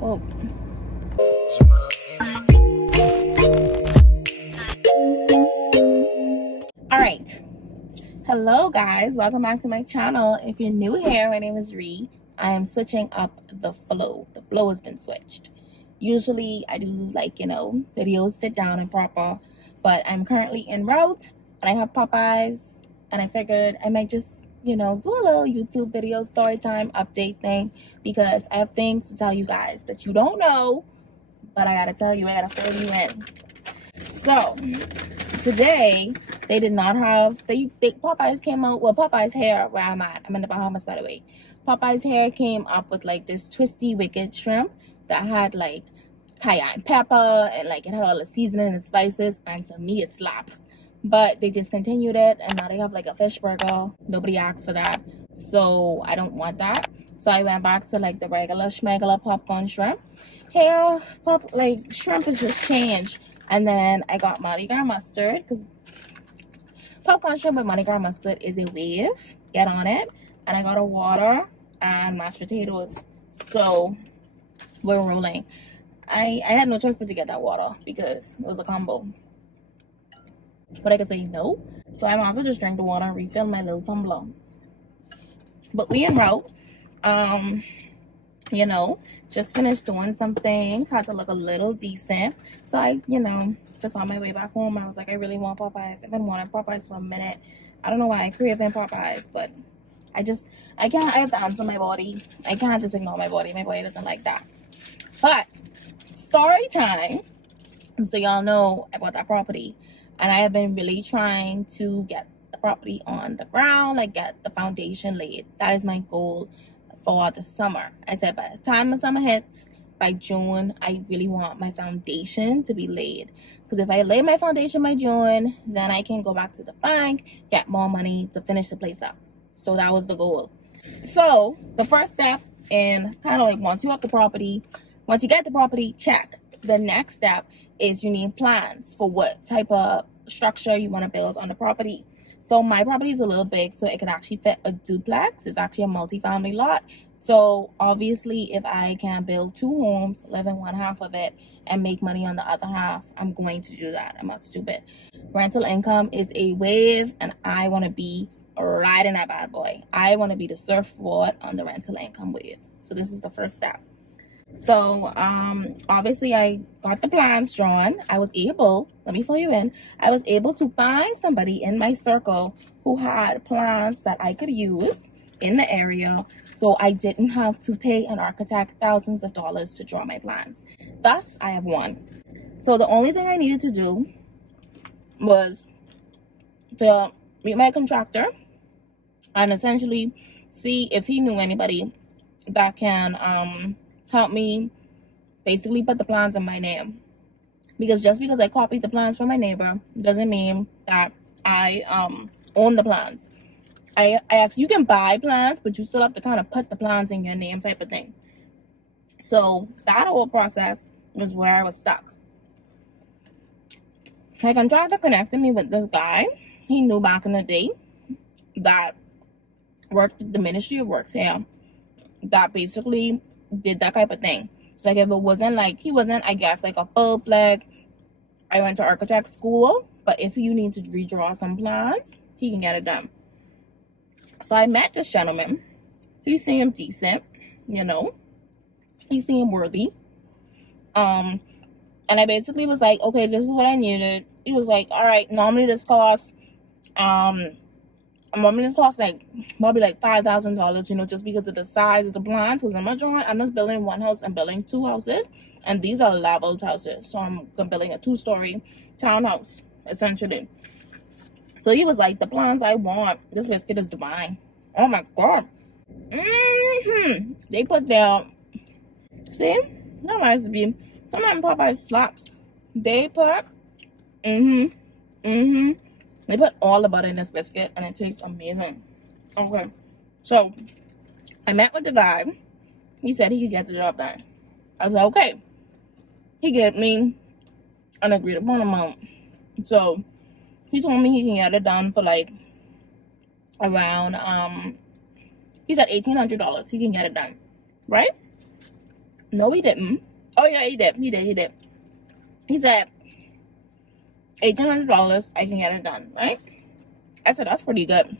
Oh. All right. Hello guys, welcome back to my channel. If you're new here, my name is Ree. I am switching up the flow. The flow has been switched. Usually I do videos sit down and proper, but I'm currently en route and I have Popeyes and I figured I might just do a little YouTube video story time update thing because I have things to tell you guys that you don't know, but I gotta tell you, I gotta fill you in. So today they did not have Popeyes came out. Well, Popeyes hair, where I'm at, I'm in the Bahamas, by the way. Popeyes hair came up with like this twisty wicked shrimp that had like cayenne pepper and like it had all the seasoning and spices, and to me it slapped. But they discontinued it and now they have like a fish burger. Nobody asked for that, so I don't want that. So I went back to like the regular schmegular popcorn shrimp. Hair shrimp has just changed. And then I got Mardi Gras mustard because popcorn shrimp with Mardi Gras mustard is a wave. Get on it. And I got a water and mashed potatoes. So we're rolling. I had no choice but to get that water because it was a combo. But I could say no. So I might also just drink the water and refill my little tumbler. But we en route. Just finished doing some things, had to look a little decent. So I, just on my way back home, I was like, I really want Popeyes. I've been wanting Popeyes for a minute. I don't know why I craving Popeyes, but I have to answer my body. I can't just ignore my body. My body doesn't like that. But story time. So y'all know I bought that property and I have been really trying to get the property on the ground, like get the foundation laid. That is my goal for the summer. I said by the time the summer hits, by June, I really want my foundation to be laid. Because if I lay my foundation by June, then I can go back to the bank, get more money to finish the place up. So that was the goal. So the first step in kind of like once you get the property, check. The next step is you need plans for what type of structure you want to build on the property. So my property is a little big, so it can actually fit a duplex. It's actually a multi-family lot. So obviously, if I can build 2 homes, live in one half of it, and make money on the other half, I'm going to do that. I'm not stupid. Rental income is a wave, and I want to be riding that bad boy. I want to be the surfboard on the rental income wave. So this is the first step. So obviously I got the plans drawn. I was able to find somebody in my circle who had plans that I could use in the area, so I didn't have to pay an architect thousands of dollars to draw my plans. Thus I have won. So the only thing I needed to do was to meet my contractor and essentially see if he knew anybody that can help me basically put the plans in my name. Because just because I copied the plans from my neighbor doesn't mean that I own the plans. I actually, you can buy plans, but you still have to kind of put the plans in your name type of thing. So that whole process was where I was stuck. My contractor connected me with this guy he knew back in the day that worked at the Ministry of Works here, that basically did that type of thing. Like if it wasn't like, he wasn't, I guess, like a full flag, I went to architect school, but if you need to redraw some plans, he can get it done. So I met this gentleman. He seemed decent, he seemed worthy. And I basically was like, okay, this is what I needed. He was like, all right, normally this costs like probably like $5,000, just because of the size of the plans. Because I'm just building one house and building 2 houses, and these are leveled houses. So I'm building a 2-story townhouse essentially. So he was like, the plans I want, this biscuit is divine. Oh my god. They put their, see, that reminds me, some of them Popeyes slaps. They put they put all the butter in this biscuit and it tastes amazing. Okay, so I met with the guy. He said he could get the job done. I was like, okay. He gave me an agreed upon amount. So he told me he can get it done for like around he said $1,800. He can get it done, right? No, he didn't. Oh yeah, he did. He did. He said $1,800, I can get it done, right? I said, that's pretty good.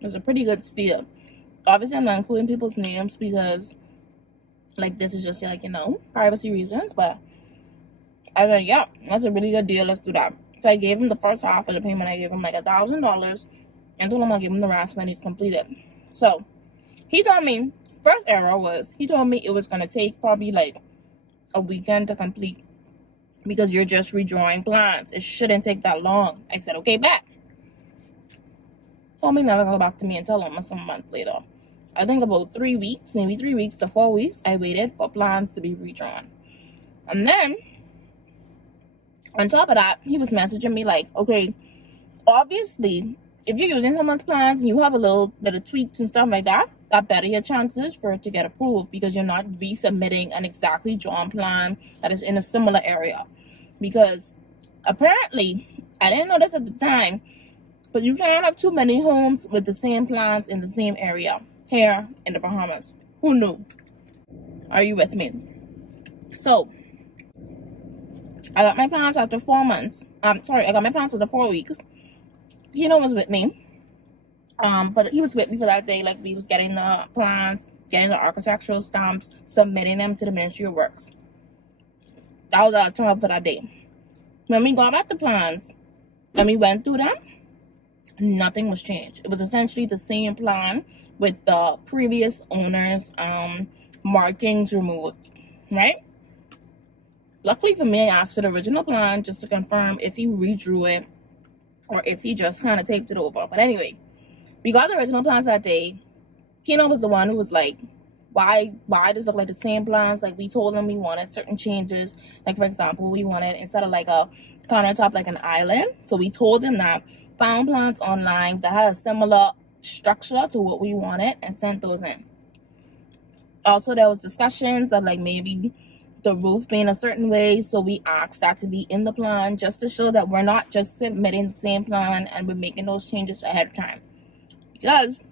It's a pretty good steal. Obviously, I'm not including people's names because, like, this is just, like, you know, privacy reasons. But I was like, yeah, that's a really good deal. Let's do that. So I gave him the first half of the payment. I gave him, like, $1,000 and told him I'll give him the rest when he's completed. So he told me, first error was, he told me it was going to take probably, like, a weekend to complete because you're just redrawing plans. It shouldn't take that long. I said, okay, bet. Told me never go back to me and tell him some month later. I think about 3 weeks, maybe 3 weeks to 4 weeks, I waited for plans to be redrawn. And then, on top of that, he was messaging me like, okay, obviously, if you're using someone's plans and you have a little bit of tweaks and stuff like that, that better your chances for it to get approved because you're not resubmitting an exactly drawn plan that is in a similar area. Because apparently, I didn't know this at the time, but you can't have too many homes with the same plans in the same area here in the Bahamas. Who knew? Are you with me? So, I got my plans after 4 months. I got my plans after 4 weeks. He was with me. But he was with me for that day. Like, we was getting the plans, getting the architectural stamps, submitting them to the Ministry of Works. That was our time for that day. When we got back the plans, and we went through them, nothing was changed. It was essentially the same plan with the previous owner's markings removed, right? Luckily for me, I asked for the original plan just to confirm if he redrew it or if he just kind of taped it over. But anyway, we got the original plans that day. Keno was the one who was like, why does it look like the same plans? Like, we told him we wanted certain changes. Like, for example, we wanted, instead of like a countertop, like an island. So we told him that, found plans online that had a similar structure to what we wanted and sent those in. Also, there was discussions of like maybe the roof being a certain way, so we asked that to be in the plan just to show that we're not just submitting the same plan and we're making those changes ahead of time. Because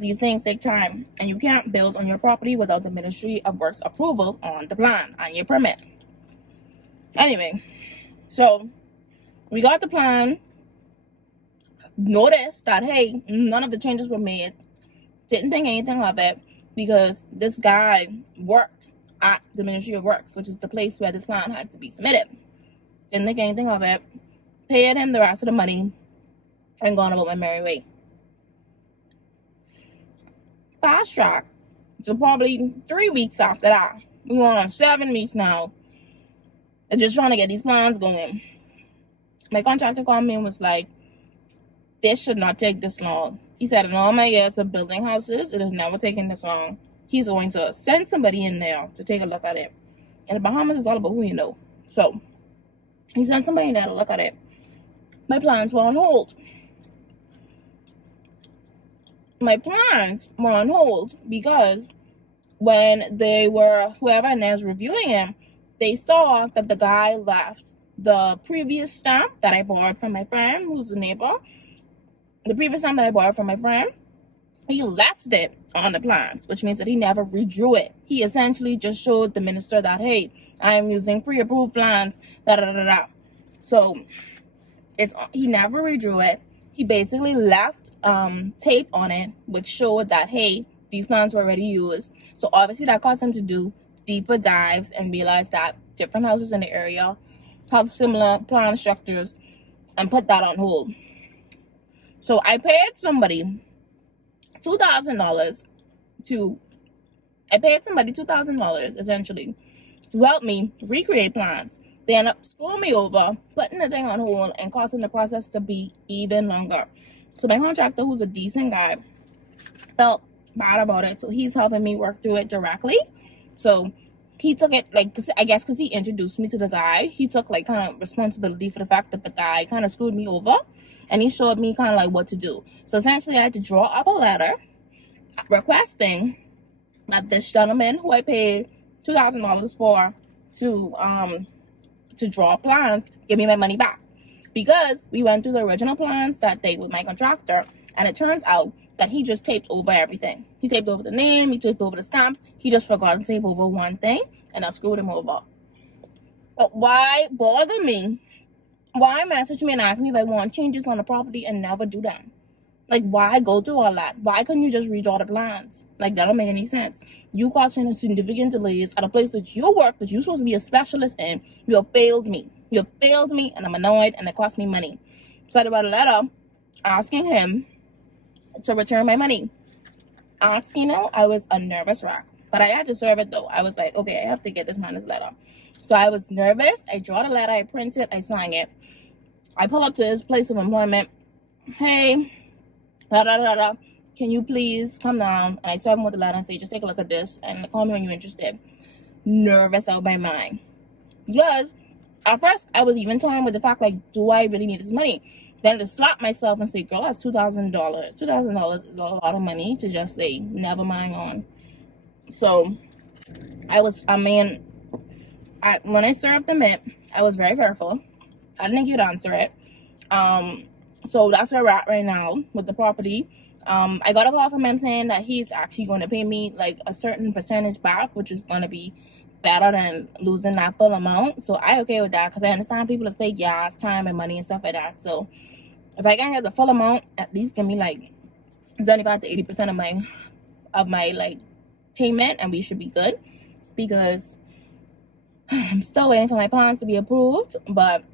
these things take time and you can't build on your property without the Ministry of Works approval on the plan and your permit. Anyway, so we got the plan, noticed that, hey, none of the changes were made, didn't think anything of it because this guy worked at the Ministry of Works, which is the place where this plan had to be submitted. Didn't think anything of it, paid him the rest of the money, and gone about my merry way. Fast track to probably 3 weeks after that. We're going on 7 weeks now. They're just trying to get these plans going. My contractor called me and was like, this should not take this long. He said, in all my years of building houses, it has never taken this long. He's going to send somebody in there to take a look at it. And the Bahamas is all about who you know. So, he sent somebody in there to look at it. My plans were on hold. My plans were on hold because when whoever in there was reviewing him, they saw that the guy left the previous stamp that I borrowed from my friend, who's a neighbor. The previous stamp that I borrowed from my friend, he left it on the plans, which means that he never redrew it. He essentially just showed the minister that, hey, I am using pre-approved plans, da-da-da-da-da. So, he never redrew it. He basically left tape on it, which showed that, hey, these plans were already used. So, obviously, that caused him to do deeper dives and realize that different houses in the area have similar plan structures and put that on hold. So, I paid somebody $2,000 essentially to help me recreate plans. They end up screwing me over, putting the thing on hold, and causing the process to be even longer. So my contractor, who's a decent guy, felt bad about it. So he's helping me work through it directly. So he took it, like, I guess because he introduced me to the guy, he took, like, kind of responsibility for the fact that the guy kind of screwed me over. And he showed me kind of, like, what to do. So essentially, I had to draw up a letter requesting that this gentleman who I paid $2,000 for to draw plans give me my money back, because we went through the original plans that day with my contractor And it turns out that he just taped over everything. He taped over the name, he taped over the stamps. He just forgot to tape over one thing, and I screwed him over. But why bother me? Why message me and ask me if I want changes on the property and never do them? Like, why go through all that? Why couldn't you just redraw the plans? Like, that don't make any sense. You causing significant delays at a place that you work, that you're supposed to be a specialist in. You have failed me. You have failed me, and I'm annoyed, and it cost me money. So I wrote a letter asking him to return my money. Asking him, I was a nervous wreck. But I had to serve it, though. I was like, okay, I have to get this man his letter. So I was nervous. I drew the letter. I print it. I sign it. I pull up to his place of employment. Hey, can you please come down? And I serve him with the letter and say, just take a look at this and call me when you're interested. Nervous out of my mind. Because at first, I was even toying with the fact, like, do I really need this money? Then to slap myself and say, girl, that's $2,000. $2,000 is a lot of money to just say, never mind on. So, when I served him it, I was very careful. I didn't think he'd answer it. So that's where we're at right now with the property. I got a call from him saying that he's actually going to pay me like a certain percentage back, which is going to be better than losing that full amount. So I okay with that because I understand people just pay gas, time, and money and stuff like that. So if I can get the full amount, at least give me like 75 to 80% of my like payment, and we should be good, because I'm still waiting for my plans to be approved. But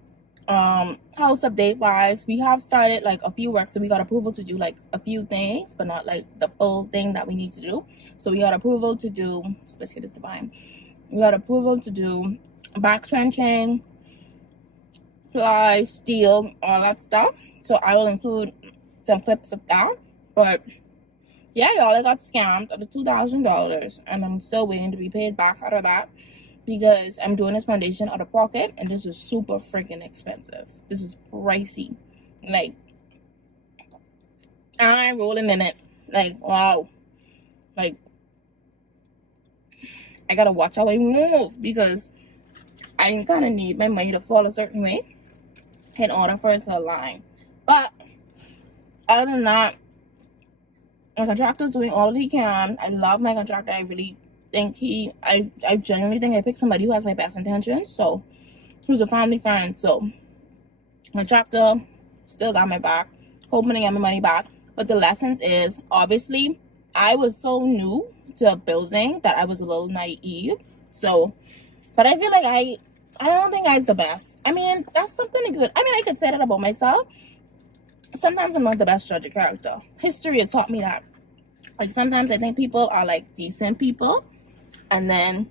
house update wise, we have started like a few work, so we got approval to do like a few things, but not like the full thing that we need to do. So we got approval to do, let's get this divine. We got approval to do back trenching, ply, steel, all that stuff. So I will include some clips of that. But yeah, y'all, I got scammed out of $2,000, and I'm still waiting to be paid back out of that, because I'm doing this foundation out of pocket, and this is super freaking expensive. This is pricey. Like, I'm rolling in it. Like, wow. Like, I gotta watch how I move, because I kind of need my money to fall a certain way in order for it to align. But other than that, my contractor's doing all that he can. I love my contractor. I really think I genuinely think I picked somebody who has my best intentions. So who's a family friend. So my contractor still got my back, hoping to get my money back. But the lessons is, obviously, I was so new to building that I was a little naive. So, but I feel like I don't think I was the best. I mean, that's something good. I mean, I could say that about myself. Sometimes I'm not the best judge of character. History has taught me that. Like, sometimes I think people are like decent people, and then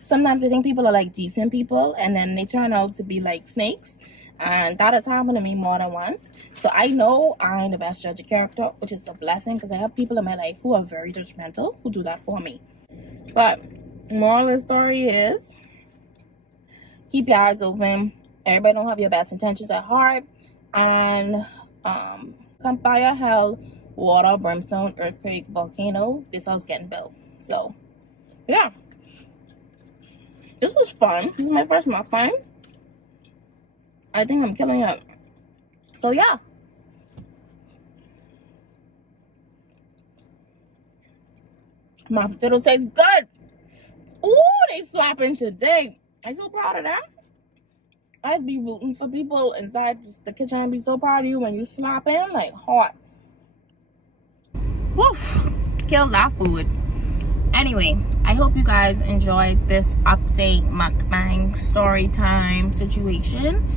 sometimes I think people are like decent people, and then they turn out to be like snakes. And that has happened to me more than once. So I know I ain't the best judge of character, which is a blessing, because I have people in my life who are very judgmental, who do that for me. But moral of the story is, keep your eyes open. Everybody don't have your best intentions at heart. And come fire, hell, water, brimstone, earthquake, volcano, this house getting built. So yeah, this was fun. This is my first mukbang. I think I'm killing it. So yeah, my potatoes taste good. Ooh, they slapping today. I'm so proud of them. I just be rooting for people inside the kitchen and be so proud of you when you slap in like hot. Woo! Kill that food. Anyway, I hope you guys enjoyed this update mukbang story time situation.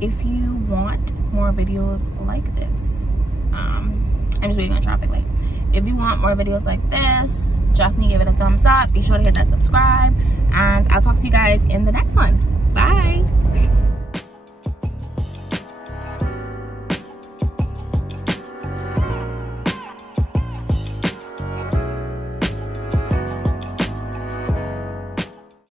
If you want more videos like this, I'm just waiting on traffic light. If you want more videos like this, definitely give it a thumbs up. Be sure to hit that subscribe, and I'll talk to you guys in the next one. Bye.